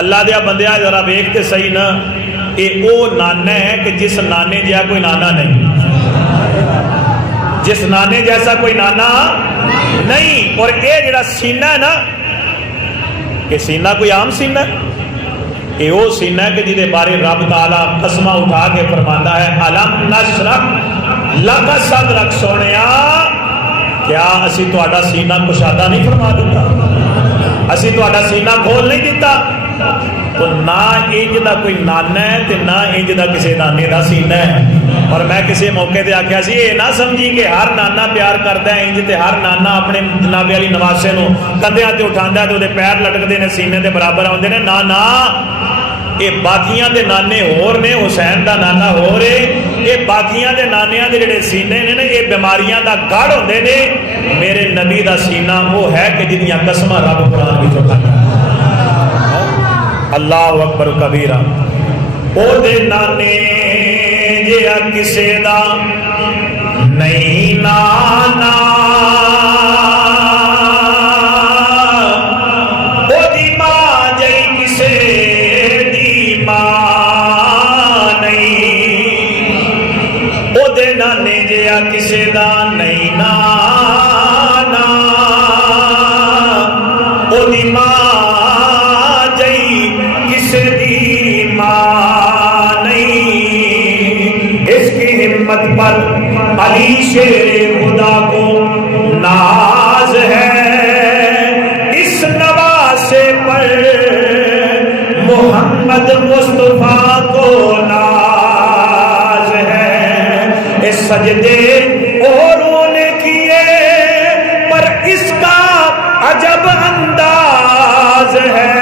اللہ دیا بندیا ذرا ویکھتے صحیح نا، یہ وہ نانا ہے کہ جس نانے جہا کوئی نانا نہیں، جس نانے جیسا کوئی نانا نہیں۔ اور یہ جڑا سینہ ہے نا، یہ سینہ کوئی عام سینہ ہے، یہ وہ سینہ ہے کہ جہدے بارے رب تعالیٰ قسمہ اٹھا کے فرماتا ہے الم نشرح لک صدرک، سونیا کیا اسی تہاڈا سینہ کشادہ نہیں فرما دیتا، اسی تہاڈا سینہ کھول نہیں دیتا۔ تو نہ انج دا کوئی نانا ہے تے نہ انج دا کسی نانے دا سینہ ہے۔ اور میں کسی موقع تے آکھیا سی یہ نہ سمجھی کہ ہر نانا پیار کردا ہے انج تے ہر نانا اپنے جناب علی نواسے نو کندھیاں تے اٹھاندا ہے تے اودے پیر لٹکدے نے سینے دے برابر آوندے نے، نہ یہ باقیاں دے نانے ہور نے، حسین دا نانا ہور ہے، یہ باقیاں دے نانیاں دے جڑے سینے نے یہ بیماریاں دا گڑھ ہوندے نے، میرے نبی دا سینہ وہ ہے کہ جدیاں قسماں رب قرآن وچ اٹھاتا ہے۔ اللہ اکبر کبیرہ۔ او دے نانے جیا کسے دا نہیں نانا، او دی ماں جئی کسے دی ماں نہیں، او دے نانے جیا کسے دا نہیں نانا، او دی ماں پر علی شیر خدا کو ناز ہے، اس نواسے پر محمد مصطفیٰ کو ناز ہے۔ اس سجدے اوروں نے کیے پر اس کا عجب انداز ہے،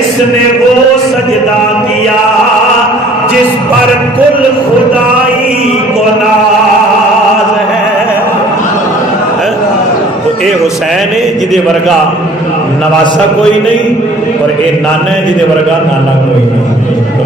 اس نے وہ سجدہ کیا جس پر کل خدائی کو ناز ہے۔ تو اے حسین ہے جدے ورگا نواسا کوئی نہیں، اور اے نانا ہے جدے ورگا نانا کوئی نہیں۔